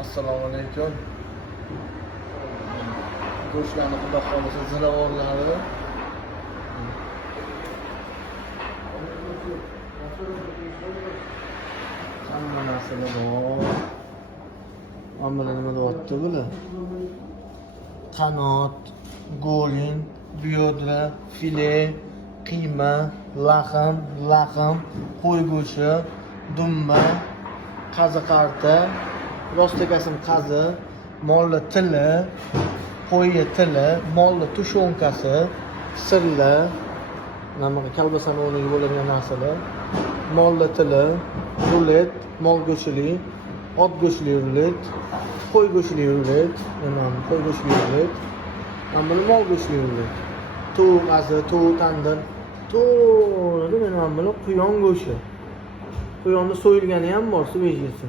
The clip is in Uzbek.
Assalomu alaykum. Go'shtlarni xudo xolisa ziravorlari. Hamma narsada bor. Hammalar nima deyapti bular? Qanot, go'lin, buyodra, file, qiyma, lahm, qo'y go'shti, dumma, qazi-qarta, rostakasini qazi, molli tili, qo'yga tili, molli tushonkasi, sirli, namaga kalbasani o'rniga bo'ladigan narsalar, molli tili, rulet, mol go'shtli, ot go'shtli rulet, qo'y go'shtli rulet, qo'y go'shtli rulet, mana mol go'shtli rulet, tovuq azi, tovuq tandir, to'g'ri mana bular quyon go'shti. Quyonni so'yilgani ham bor, svejisi.